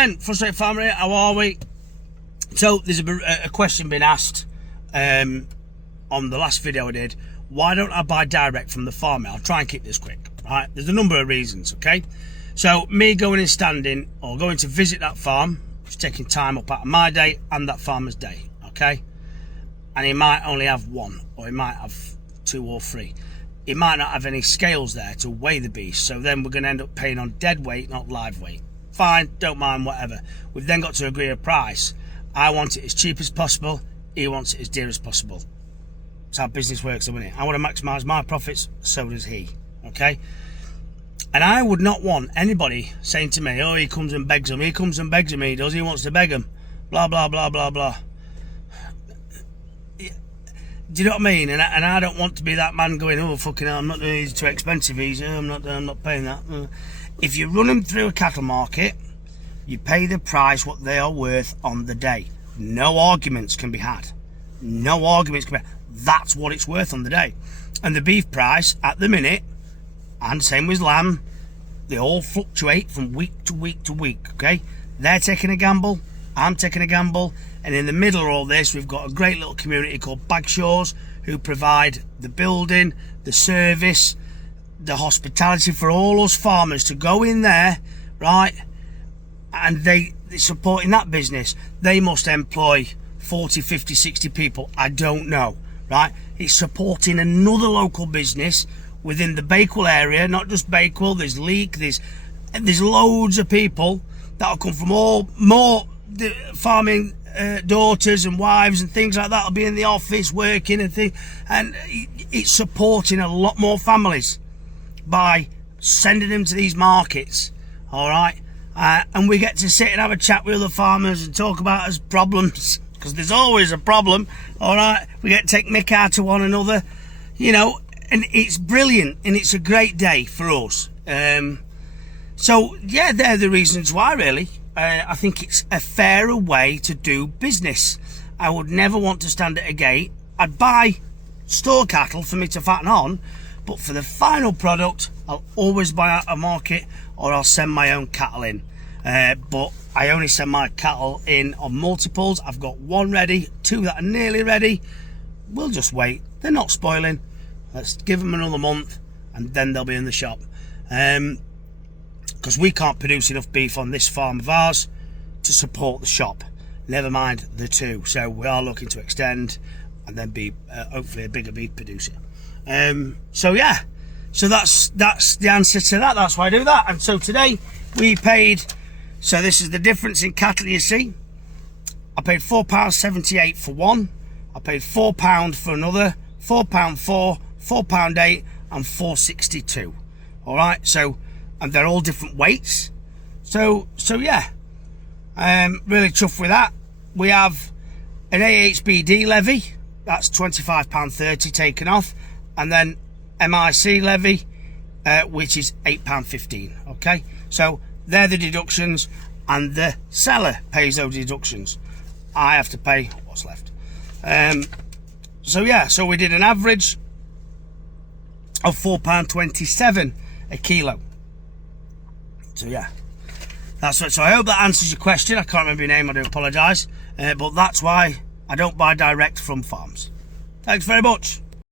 Glenn, Frustrated Farmer here, how are we? So there's a question being asked on the last video I did. Why don't I buy direct from the farmer? I'll try and keep this quick. Right, there's a number of reasons, okay? So me going and standing or going to visit that farm, it's taking time up out of my day and that farmer's day, okay? And he might only have one, or he might have two or three. He might not have any scales there to weigh the beast, so then we're going to end up paying on dead weight, not live weight. Fine, don't mind, whatever. We've then got to agree a price. I want it as cheap as possible, he wants it as dear as possible. That's how business works, isn't it? I want to maximise my profits, so does he, okay? And I would not want anybody saying to me, oh, he comes and begs him, he comes and begs him, he does, he wants to beg him, blah, blah, blah, blah, blah. Do you know what I mean? And I don't want to be that man going, oh, fucking hell, I'm not doing it, he's too expensive, I'm not paying that. If you run them through a cattle market, you pay the price what they are worth on the day. No arguments can be had. No arguments can be had. That's what it's worth on the day. And the beef price at the minute, and same with lamb, they all fluctuate from week to week to week, okay? They're taking a gamble, I'm taking a gamble, and in the middle of all this, we've got a great little community called Bagshaws who provide the building, the service, the hospitality for all us farmers to go in there, right? And they're supporting that business. They must employ 40, 50, 60 people. I don't know, right? It's supporting another local business within the Bakewell area, not just Bakewell. There's Leek, there's loads of people that'll come from all more farming daughters and wives and things like that will be in the office working and things, and it's supporting a lot more families by sending them to these markets, all right? And we get to sit and have a chat with other farmers and talk about his problems, because there's always a problem, all right? We get to take mick out of one another, you know, and it's brilliant, and it's a great day for us. So yeah, they're the reasons why, really. I think it's a fairer way to do business. I would never want to stand at a gate. I'd buy store cattle for me to fatten on, but for the final product, I'll always buy out a market, or I'll send my own cattle in. But I only send my cattle in on multiples. I've got one ready, two that are nearly ready. We'll just wait. They're not spoiling. Let's give them another month, and then they'll be in the shop. Because we can't produce enough beef on this farm of ours to support the shop, never mind the two. So we are looking to extend and then be hopefully a bigger beef producer. So yeah, so that's the answer to that. That's why I do that. And so today we paid, so this is the difference in cattle, you see. I paid £4.78 for one, I paid £4 for another, £4.4, £4.8 and £4.62. all right, so, and they're all different weights, so yeah, really chuffed with that. We have an AHBD levy, that's £25.30 taken off, and then MIC levy, which is £8.15. okay, so they're the deductions, and the seller pays those deductions. I have to pay what's left. So yeah, so we did an average of £4.27 a kilo. So yeah, that's it. So I hope that answers your question. I can't remember your name, I do apologise, but that's why I don't buy direct from farms. Thanks very much.